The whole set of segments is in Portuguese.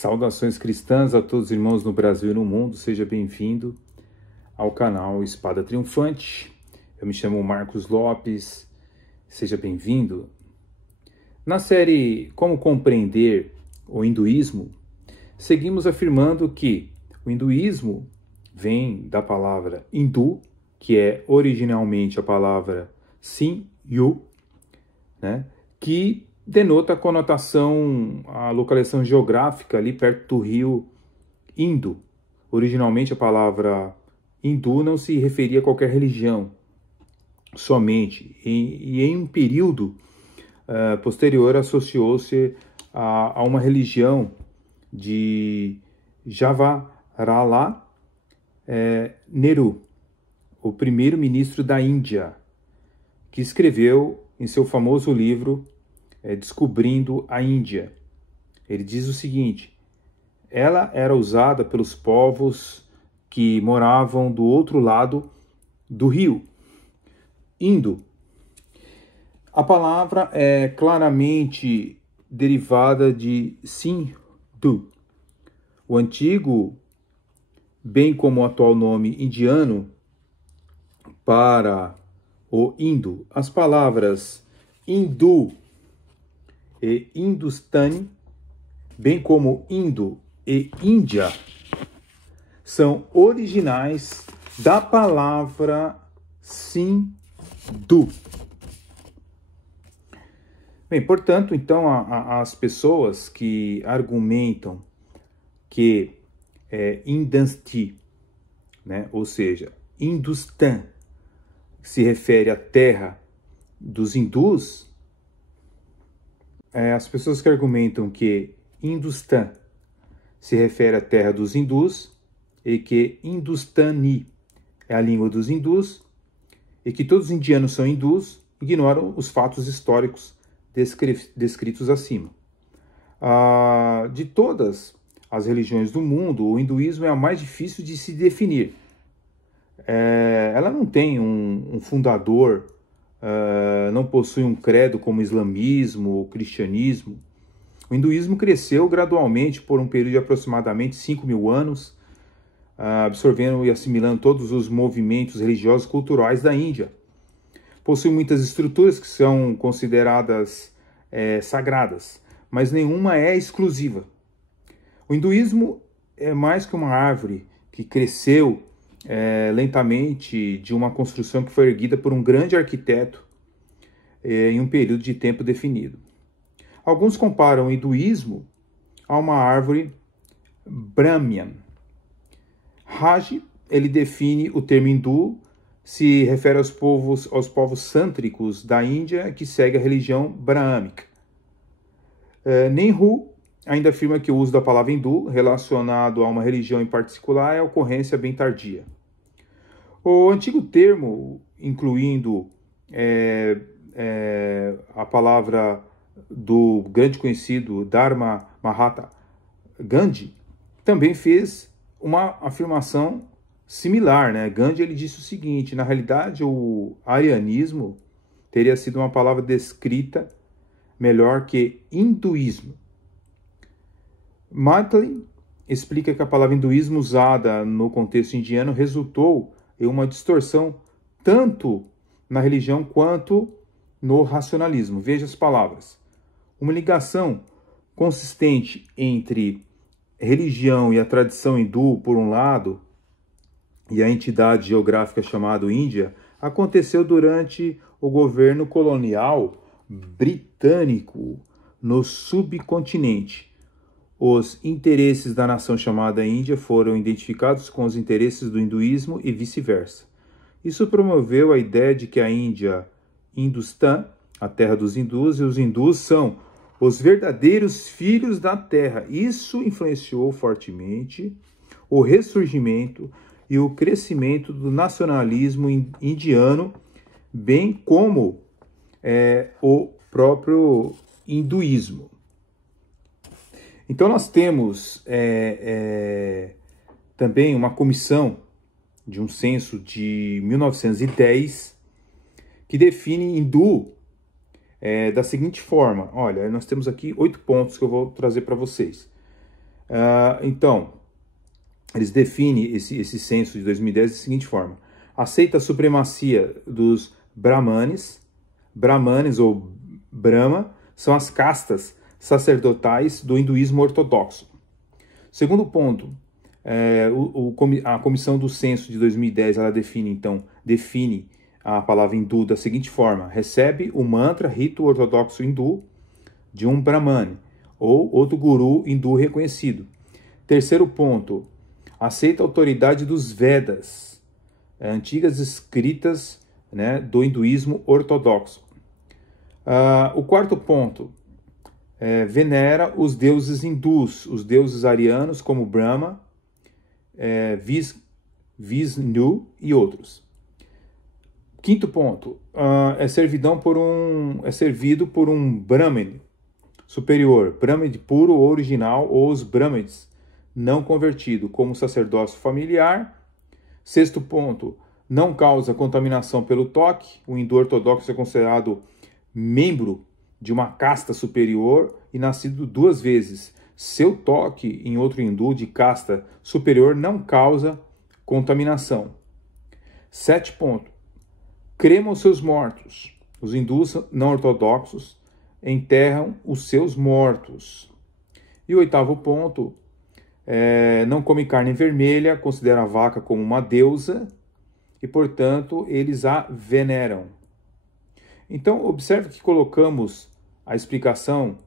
Saudações cristãs a todos os irmãos no Brasil e no mundo, seja bem-vindo ao canal Espada Triunfante. Eu me chamo Marcos Lopes, seja bem-vindo. Na série Como Compreender o Hinduísmo, seguimos afirmando que o hinduísmo vem da palavra hindu, que é originalmente a palavra Sin-yu, né, que denota a conotação, a localização geográfica ali perto do rio Indo. Originalmente a palavra hindu não se referia a qualquer religião, somente. E em um período posterior associou-se a uma religião de Jawaharlal Nehru, o primeiro-ministro da Índia, que escreveu em seu famoso livro Descobrindo a Índia. Ele diz o seguinte: ela era usada pelos povos que moravam do outro lado do rio Indo. A palavra é claramente derivada de Sindhu, o antigo, bem como o atual nome indiano para o Indo. As palavras hindu e Hindustani, bem como Indo e Índia, são originais da palavra Sindhu. Bem, portanto, então, as pessoas que argumentam que Indasti, né, ou seja, Hindustan, se refere à terra dos hindus, as pessoas que argumentam que Hindustan se refere à terra dos hindus e que Hindustani é a língua dos hindus e que todos os indianos são hindus, ignoram os fatos históricos descritos acima. De todas as religiões do mundo, o hinduísmo é a mais difícil de se definir. Ela não tem um fundador, não possui um credo como o islamismo ou o cristianismo. O hinduísmo cresceu gradualmente por um período de aproximadamente 5.000 anos, absorvendo e assimilando todos os movimentos religiosos e culturais da Índia. Possui muitas estruturas que são consideradas sagradas, mas nenhuma é exclusiva. O hinduísmo é mais que uma árvore que cresceu lentamente de uma construção que foi erguida por um grande arquiteto em um período de tempo definido. Alguns comparam o hinduísmo a uma árvore Brahman. Raj, ele define o termo hindu, se refere aos povos sântricos da Índia que seguem a religião brahmânica. Nehru ainda afirma que o uso da palavra hindu relacionado a uma religião em particular é ocorrência bem tardia. O antigo termo, incluindo a palavra do grande conhecido Dharma Mahatma Gandhi, também fez uma afirmação similar, né? Gandhi, ele disse o seguinte: na realidade o arianismo teria sido uma palavra descrita melhor que hinduísmo. Matley explica que a palavra hinduísmo usada no contexto indiano resultou em uma distorção tanto na religião quanto no racionalismo. Veja as palavras: uma ligação consistente entre religião e a tradição hindu, por um lado, e a entidade geográfica chamada Índia, aconteceu durante o governo colonial britânico no subcontinente. Os interesses da nação chamada Índia foram identificados com os interesses do hinduísmo e vice-versa. Isso promoveu a ideia de que a Índia, Hindustan, a terra dos hindus, e os hindus são os verdadeiros filhos da terra. Isso influenciou fortemente o ressurgimento e o crescimento do nacionalismo indiano, bem como o próprio hinduísmo. Então nós temos também uma comissão de um censo de 1910 que define hindu da seguinte forma. Olha, nós temos aqui 8 pontos que eu vou trazer para vocês. Então, eles definem esse censo de 2010 da seguinte forma: aceita a supremacia dos Brahmanes. Brahmanes ou Brahma são as castas sacerdotais do hinduísmo ortodoxo. Segundo ponto, a comissão do censo de 2010 ela define a palavra hindu da seguinte forma: recebe o mantra rito ortodoxo hindu de um Brahmane ou outro guru hindu reconhecido. Terceiro ponto, aceita a autoridade dos Vedas, antigas escritas, né, do hinduísmo ortodoxo. O quarto ponto, venera os deuses hindus, os deuses arianos como Brahma, Vishnu e outros. Quinto ponto, é servido por um Brahmin superior, Brahmin puro ou original, ou os Brahmins não convertido, como sacerdócio familiar. Sexto ponto, não causa contaminação pelo toque. O hindu ortodoxo é considerado membro de uma casta superior e nascido 2 vezes. Seu toque em outro hindu de casta superior não causa contaminação. 7 ponto, cremam os seus mortos. Os hindus não ortodoxos enterram os seus mortos. E o 8º ponto, não come carne vermelha, considera a vaca como uma deusa e, portanto, eles a veneram. Então, observe que colocamos a explicação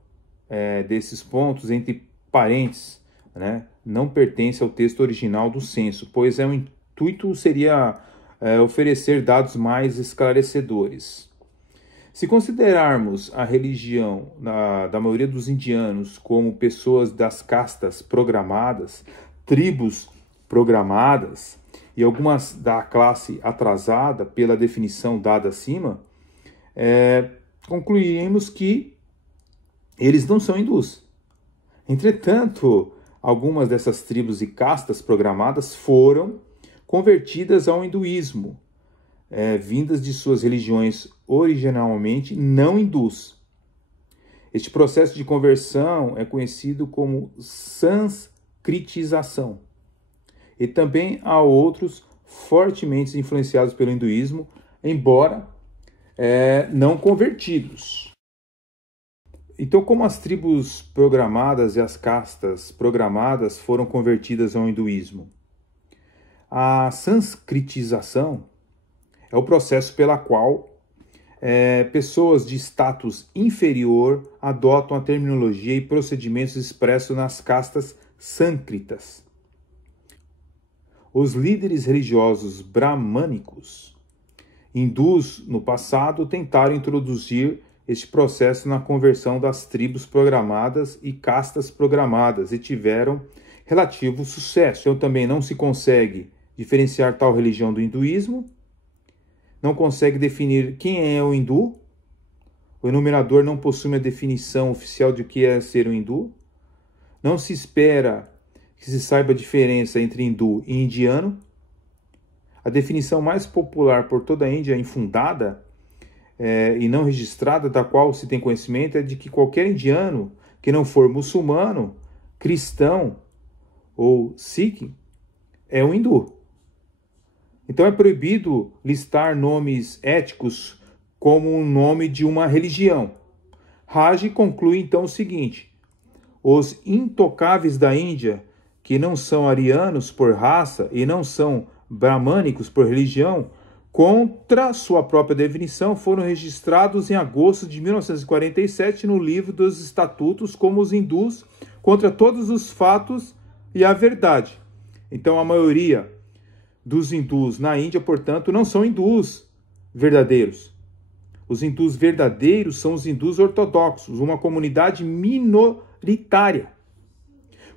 desses pontos entre parênteses, né? Não pertence ao texto original do censo, pois o intuito seria oferecer dados mais esclarecedores. Se considerarmos a religião da maioria dos indianos como pessoas das castas programadas, tribos programadas e algumas da classe atrasada pela definição dada acima, concluímos que eles não são hindus. Entretanto, algumas dessas tribos e castas programadas foram convertidas ao hinduísmo, vindas de suas religiões originalmente não hindus. Este processo de conversão é conhecido como sanskritização. E também há outros fortemente influenciados pelo hinduísmo, embora não convertidos. Então, como as tribos programadas e as castas programadas foram convertidas ao hinduísmo? A sanskritização é o processo pela qual pessoas de status inferior adotam a terminologia e procedimentos expressos nas castas sânscritas. Os líderes religiosos bramânicos hindus, no passado, tentaram introduzir este processo na conversão das tribos programadas e castas programadas e tiveram relativo sucesso. Então, também não se consegue diferenciar tal religião do hinduísmo, não consegue definir quem é o hindu, o enumerador não possui uma definição oficial de o que é ser um hindu, não se espera que se saiba a diferença entre hindu e indiano. A definição mais popular por toda a Índia, infundada e não registrada, da qual se tem conhecimento, é de que qualquer indiano que não for muçulmano, cristão ou sikh é um hindu. Então é proibido listar nomes étnicos como o nome de uma religião. Raj conclui então o seguinte: os intocáveis da Índia, que não são arianos por raça e não são bramânicos por religião, contra sua própria definição, foram registrados em agosto de 1947 no livro dos estatutos como os hindus contra todos os fatos e a verdade. Então a maioria dos hindus na Índia, portanto, não são hindus verdadeiros. Os hindus verdadeiros são os hindus ortodoxos, uma comunidade minoritária.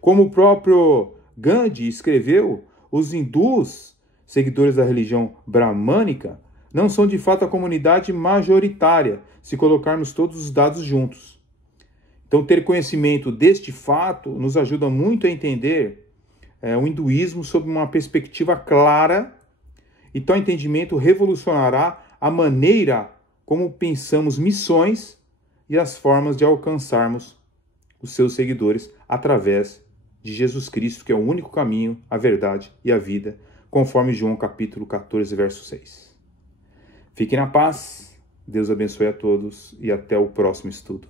Como o próprio Gandhi escreveu, os hindus, seguidores da religião bramânica, não são de fato a comunidade majoritária, se colocarmos todos os dados juntos. Então, ter conhecimento deste fato nos ajuda muito a entender o hinduísmo sob uma perspectiva clara, e tal entendimento revolucionará a maneira como pensamos missões e as formas de alcançarmos os seus seguidores através de Jesus Cristo, que é o único caminho, a verdade e a vida, conforme João capítulo 14, verso 6. Fiquem na paz, Deus abençoe a todos e até o próximo estudo.